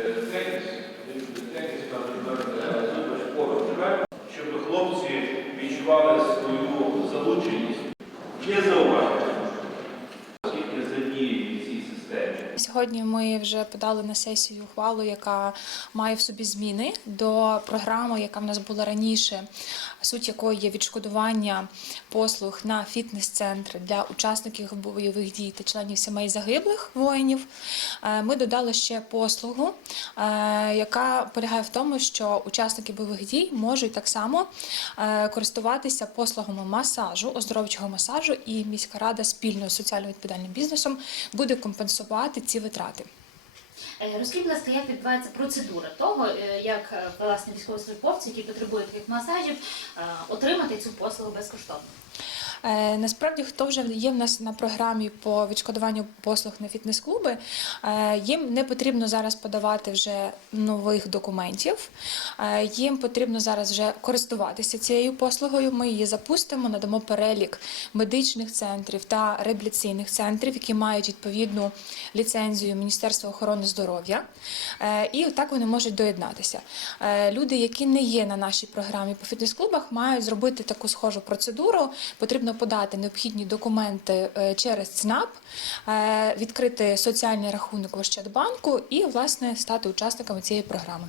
The things, is, the thing is about the Сьогодні ми вже подали на сесію ухвалу, яка має в собі зміни до програми, яка в нас була раніше, суть якої є відшкодування послуг на фітнес-центри для учасників бойових дій та членів сімей загиблих воїнів. Е, Ми додали ще послугу, е, яка полягає в тому, що учасники бойових дій можуть так само е, користуватися послугами масажу, оздоровчого масажу, і міська рада спільно з соціально відповідальним бізнесом буде компенсувати ці витрати. Е, Розкажіть, будь ласка, як відбувається процедура того, е, як е, власне військовослужбовці, які потребують таких масажів, отримати цю послугу безкоштовно? Е, Насправді, хто вже є в нас на програмі по відшкодуванню послуг на фітнес-клуби, е, їм не потрібно зараз подавати вже нових документів. Е, Їм потрібно зараз вже користуватися цією послугою. Ми її запустимо, надамо перелік медичних центрів та реабілітаційних центрів, які мають відповідну ліцензію Міністерства охорони здоров'я. І так вони можуть доєднатися. Люди, які не є на нашій програмі по фітнес-клубах, мають зробити таку схожу процедуру. Потрібно подати необхідні документи е, через ЦНАП, е, відкрити соціальний рахунок в Ощадбанку і, власне, стати учасниками цієї програми.